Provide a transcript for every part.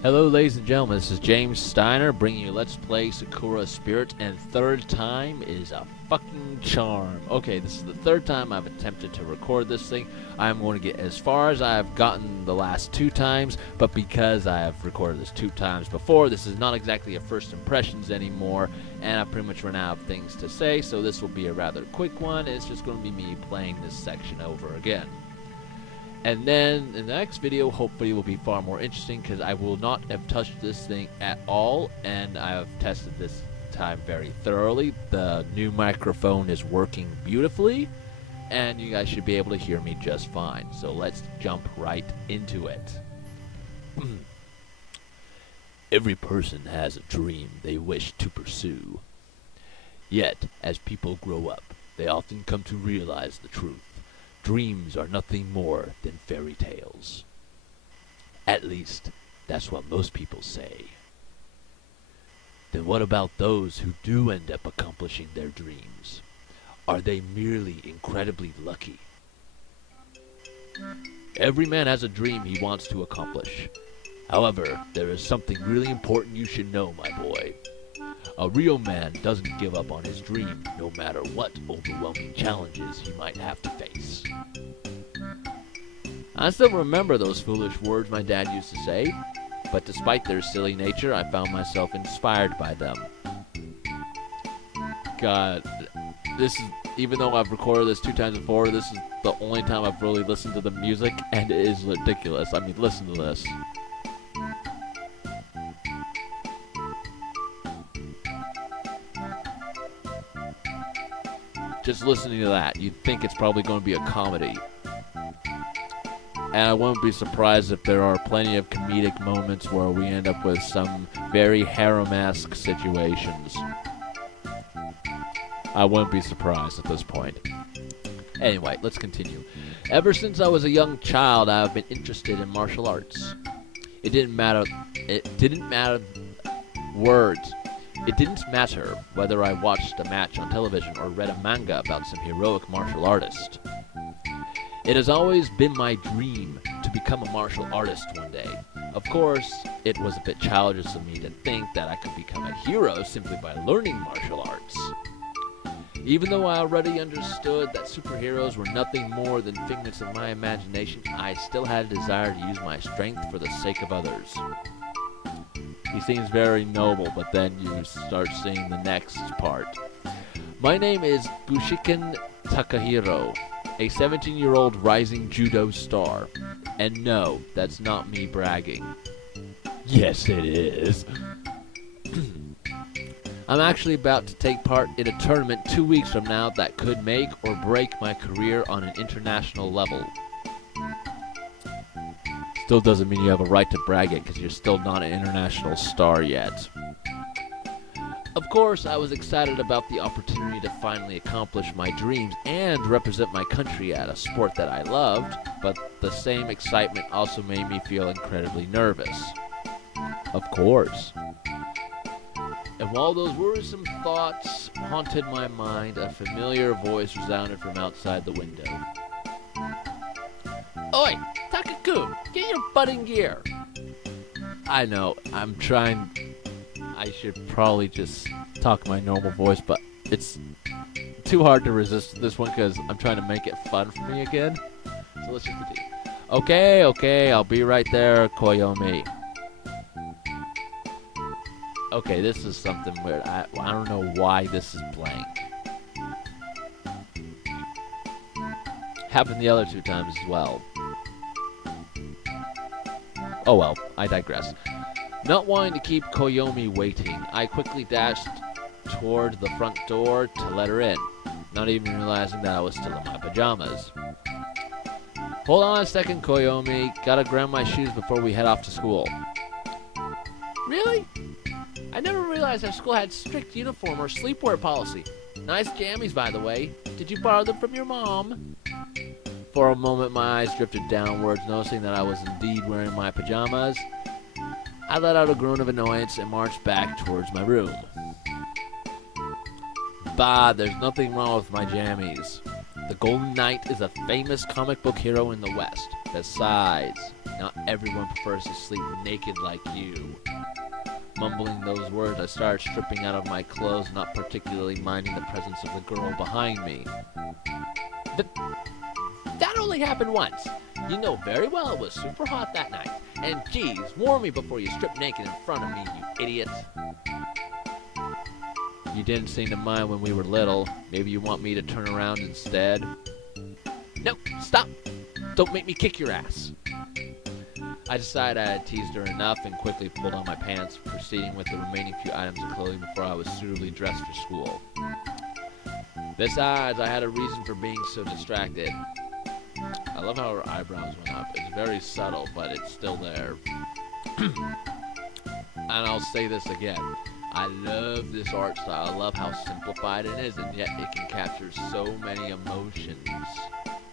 Hello ladies and gentlemen, this is James Steiner bringing you Let's Play Sakura Spirit, and third time is a fucking charm. Okay, this is the third time I've attempted to record this thing. I'm going to get as far as I've gotten the last two times, but because I have recorded this two times before, this is not exactly a first impressions anymore, and I've pretty much run out of things to say, so this will be a rather quick one. It's just going to be me playing this section over again. And then the next video hopefully will be far more interesting because I will not have touched this thing at all, and I have tested this time very thoroughly. The new microphone is working beautifully, and you guys should be able to hear me just fine. So let's jump right into it. Every person has a dream they wish to pursue. Yet, as people grow up, they often come to realize the truth. Dreams are nothing more than fairy tales. At least, that's what most people say. Then what about those who do end up accomplishing their dreams? Are they merely incredibly lucky? Every man has a dream he wants to accomplish. However, there is something really important you should know, my boy. A real man doesn't give up on his dream, no matter what overwhelming challenges he might have to face. I still remember those foolish words my dad used to say, but despite their silly nature, I found myself inspired by them. God, this is, even though I've recorded this two times before, this is the only time I've really listened to the music, and it is ridiculous. I mean, listen to this. Just listening to that, you'd think it's probably going to be a comedy. And I won't be surprised if there are plenty of comedic moments where we end up with some very harem-esque situations. I won't be surprised at this point. Anyway, let's continue. Ever since I was a young child, I have been interested in martial arts. It didn't matter whether I watched a match on television or read a manga about some heroic martial artist. It has always been my dream to become a martial artist one day. Of course, it was a bit childish of me to think that I could become a hero simply by learning martial arts. Even though I already understood that superheroes were nothing more than figments of my imagination, I still had a desire to use my strength for the sake of others. He seems very noble, but then you start seeing the next part. My name is Bushiken Takahiro, a 17-year-old rising judo star. And no, that's not me bragging. Yes, it is. I'm actually about to take part in a tournament 2 weeks from now that could make or break my career on an international level. Still doesn't mean you have a right to brag it, because you're still not an international star yet. Of course, I was excited about the opportunity to finally accomplish my dreams and represent my country at a sport that I loved, but the same excitement also made me feel incredibly nervous. Of course. And while those worrisome thoughts haunted my mind, a familiar voice resounded from outside the window. Oi, Takaku, get your butt in gear. I know, I'm trying. I should probably just talk my normal voice, but it's too hard to resist this one because I'm trying to make it fun for me again. So let's just continue. Okay, I'll be right there, Koyomi. Okay, this is something weird. I don't know why this is blank. Happened the other two times as well. Oh well, I digress. Not wanting to keep Koyomi waiting, I quickly dashed toward the front door to let her in, not even realizing that I was still in my pajamas. Hold on a second, Koyomi. Gotta grab my shoes before we head off to school. Really? I never realized our school had strict uniform or sleepwear policy. Nice jammies, by the way. Did you borrow them from your mom? For a moment, my eyes drifted downwards, noticing that I was indeed wearing my pajamas. I let out a groan of annoyance and marched back towards my room. Bah, there's nothing wrong with my jammies. The Golden Knight is a famous comic book hero in the West. Besides, not everyone prefers to sleep naked like you. Mumbling those words, I started stripping out of my clothes, not particularly minding the presence of the girl behind me. That only happened once. You know very well it was super hot that night. And geez, warn me before you strip naked in front of me, you idiot. You didn't seem to mind when we were little. Maybe you want me to turn around instead? No, stop! Don't make me kick your ass. I decided I had teased her enough and quickly pulled on my pants, proceeding with the remaining few items of clothing before I was suitably dressed for school. Besides, I had a reason for being so distracted. I love how her eyebrows went up. It's very subtle, but it's still there. And I'll say this again. I love this art style. I love how simplified it is, and yet it can capture so many emotions.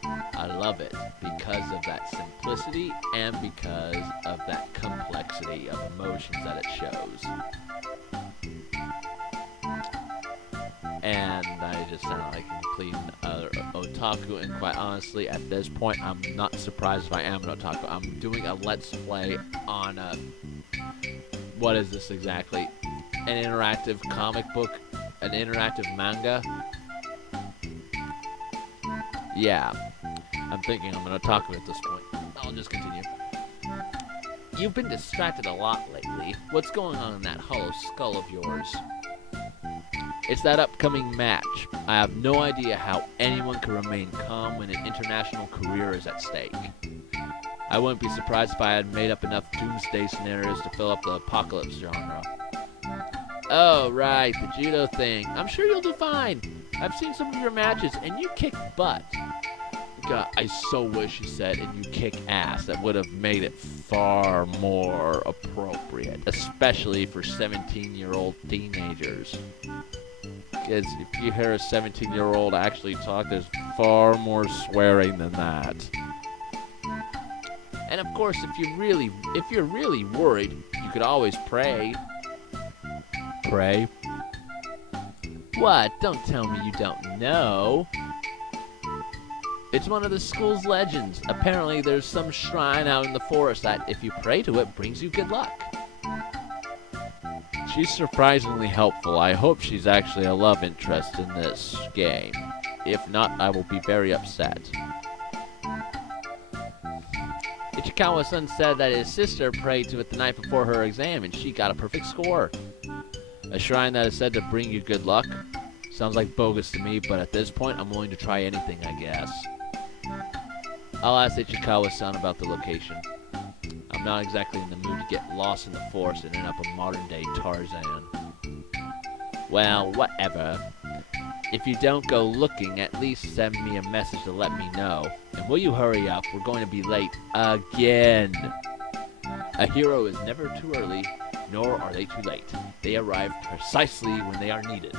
I love it because of that simplicity and because of that complexity of emotions that it shows. And I just sound like a complete otaku, and quite honestly, at this point, I'm not surprised if I am an otaku. I'm doing a Let's Play on a... What is this exactly? An interactive comic book? An interactive manga? Yeah. I'm thinking I'm an otaku at this point. I'll just continue. You've been distracted a lot lately. What's going on in that hollow skull of yours? It's that upcoming match. I have no idea how anyone can remain calm when an international career is at stake. I wouldn't be surprised if I had made up enough doomsday scenarios to fill up the apocalypse genre. Oh, right, the judo thing. I'm sure you'll do fine. I've seen some of your matches, and you kick butt. God, I so wish you said, and you kick ass. That would have made it far more appropriate, especially for 17-year-old teenagers. Because if you hear a 17-year-old actually talk, there's far more swearing than that. And of course, if you're really worried, you could always pray. Pray? What? Don't tell me you don't know. It's one of the school's legends. Apparently, there's some shrine out in the forest that, if you pray to it, brings you good luck. She's surprisingly helpful. I hope she's actually a love interest in this game. If not, I will be very upset. Ichikawa-san said that his sister prayed to it the night before her exam, and she got a perfect score. A shrine that is said to bring you good luck? Sounds like bogus to me, but at this point, I'm willing to try anything, I guess. I'll ask Ichikawa-san about the location. I'm not exactly in the mood to get lost in the forest and end up a modern-day Tarzan. Well, whatever. If you don't go looking, at least send me a message to let me know. And will you hurry up? We're going to be late again. A hero is never too early, nor are they too late. They arrive precisely when they are needed.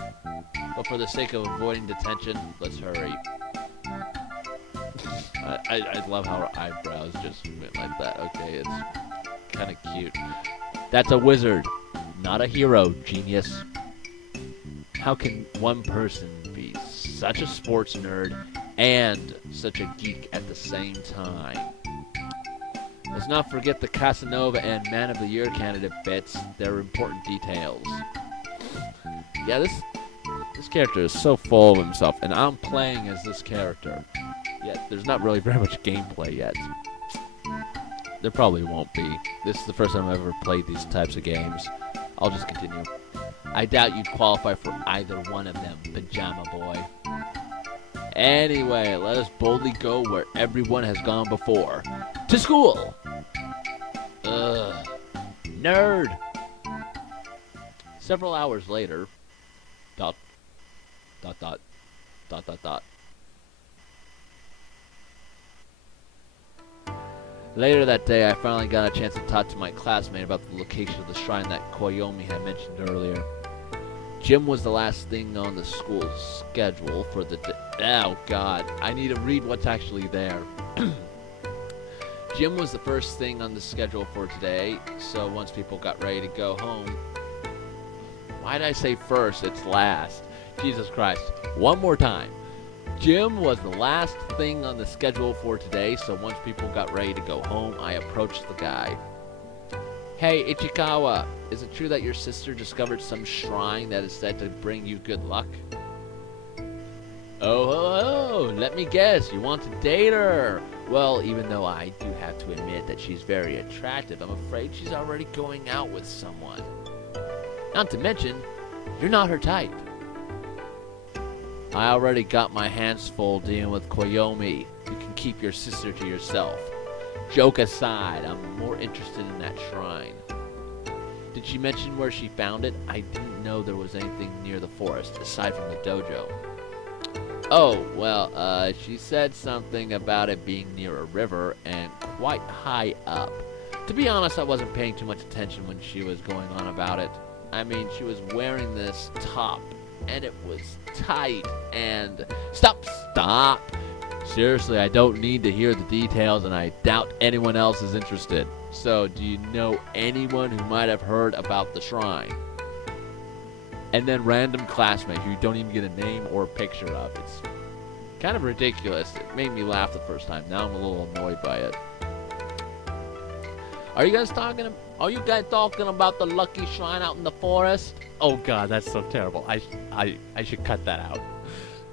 But for the sake of avoiding detention, let's hurry. I love how her eyebrows just went like that. Okay, it's kind of cute. That's a wizard, not a hero, genius. How can one person be such a sports nerd and such a geek at the same time? Let's not forget the Casanova and Man of the Year candidate bits. They're important details. Yeah, this character is so full of himself, and I'm playing as this character. Yet there's not really very much gameplay yet. There probably won't be. This is the first time I've ever played these types of games. I'll just continue. I doubt you'd qualify for either one of them, Pajama Boy. Anyway, let us boldly go where everyone has gone before. To school! Ugh. Nerd! Several hours later... Dot. Later that day, I finally got a chance to talk to my classmate about the location of the shrine that Koyomi had mentioned earlier. Gym was the last thing on the school's schedule for the day. Oh, God. I need to read what's actually there. Gym was the first thing on the schedule for today, so once people got ready to go home... Why did I say first? It's last. Jesus Christ. One more time. Gym was the last thing on the schedule for today, so once people got ready to go home, I approached the guy. Hey, Ichikawa, is it true that your sister discovered some shrine that is said to bring you good luck? Oh, let me guess, you want to date her? Well, even though I do have to admit that she's very attractive, I'm afraid she's already going out with someone. Not to mention, you're not her type. I already got my hands full dealing with Koyomi. You can keep your sister to yourself. Joke aside, I'm more interested in that shrine. Did she mention where she found it? I didn't know there was anything near the forest, aside from the dojo. Oh, well, she said something about it being near a river and quite high up. To be honest, I wasn't paying too much attention when she was going on about it. I mean, she was wearing this top, and it was tight, and... Stop! Seriously, I don't need to hear the details, and I doubt anyone else is interested. So, do you know anyone who might have heard about the shrine? And then random classmate who you don't even get a name or a picture of. It's kind of ridiculous. It made me laugh the first time. Now I'm a little annoyed by it. Are you guys talking about the lucky shrine out in the forest? Oh god, that's so terrible. I should cut that out.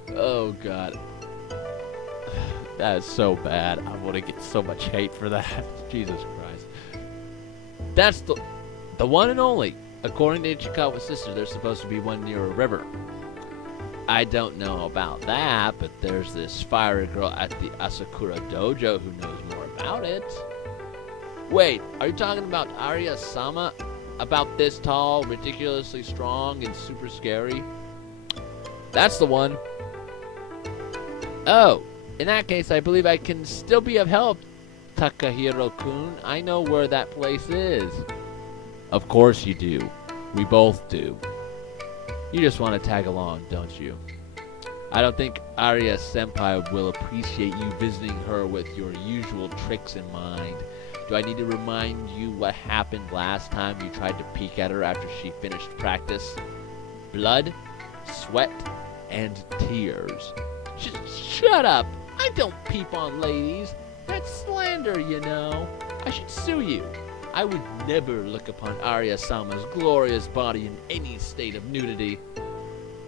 Oh god. That is so bad. I'm gonna get so much hate for that. Jesus Christ. That's the one and only. According to Ichikawa's sister, there's supposed to be one near a river. I don't know about that, but there's this fiery girl at the Sakura dojo who knows more about it. Wait, are you talking about Arya-sama? About this tall, ridiculously strong, and super scary? That's the one. Oh, in that case, I believe I can still be of help, Takahiro-kun. I know where that place is. Of course you do. We both do. You just want to tag along, don't you? I don't think Arya-senpai will appreciate you visiting her with your usual tricks in mind. Do I need to remind you what happened last time you tried to peek at her after she finished practice? Blood, sweat, and tears. Shut up! I don't peep on ladies. That's slander, you know. I should sue you. I would never look upon Arya-sama's glorious body in any state of nudity.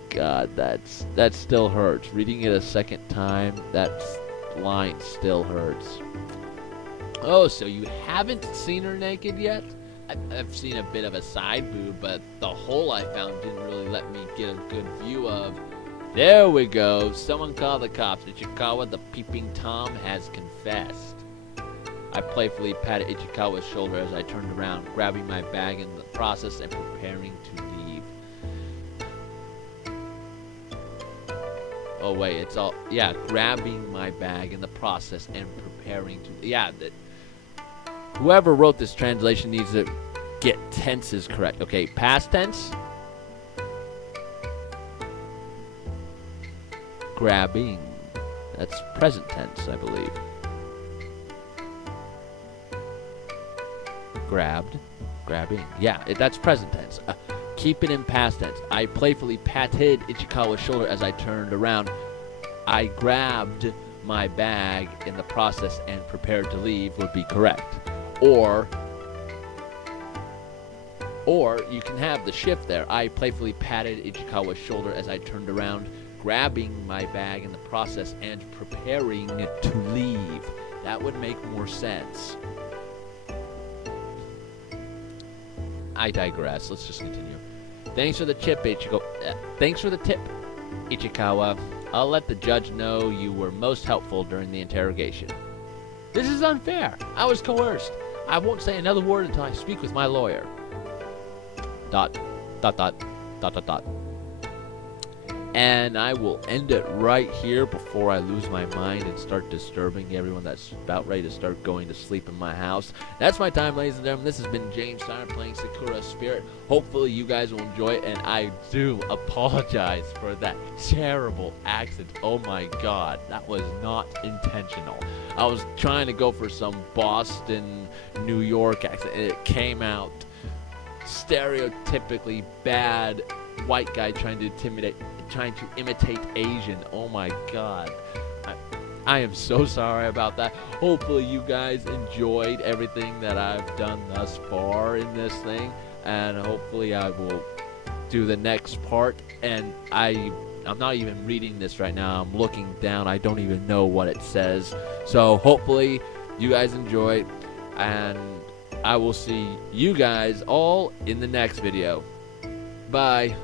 God, that still hurts. Reading it a second time, that line still hurts. Oh, so you haven't seen her naked yet? I've seen a bit of a side boob, but the hole I found didn't really let me get a good view of. There we go. Someone call the cops. Ichikawa, the peeping Tom, has confessed. I playfully patted Ichikawa's shoulder as I turned around, grabbing my bag in the process and preparing to leave. Oh wait, it's all... Yeah, grabbing my bag in the process and preparing to... Yeah, whoever wrote this translation needs to get tenses correct. Okay, past tense. Grabbing. That's present tense, I believe. Grabbed. Grabbing. Yeah, that's present tense. Keep it in past tense. I playfully patted Ichikawa's shoulder as I turned around. I grabbed my bag in the process and prepared to leave would be correct. Or you can have the shift there. I playfully patted Ichikawa's shoulder as I turned around, grabbing my bag in the process and preparing to leave. That would make more sense. I digress. Let's just continue. Thanks for the tip, Ichikawa. I'll let the judge know you were most helpful during the interrogation. This is unfair. I was coerced. I won't say another word until I speak with my lawyer. ... And I will end it right here before I lose my mind and start disturbing everyone that's about ready to start going to sleep in my house. That's my time, ladies and gentlemen. This has been James Steiner playing Sakura Spirit. Hopefully you guys will enjoy it, and I do apologize for that terrible accent. Oh my god, that was not intentional. I was trying to go for some Boston, New York accent, and it came out stereotypically bad white guy trying to trying to imitate Asian. Oh my god. I am so sorry about that. Hopefully you guys enjoyed everything that I've done thus far in this thing, and hopefully I will do the next part. And I'm not even reading this right now. I'm looking down. I don't even know what it says. So hopefully you guys enjoyed, and I will see you guys all in the next video. Bye.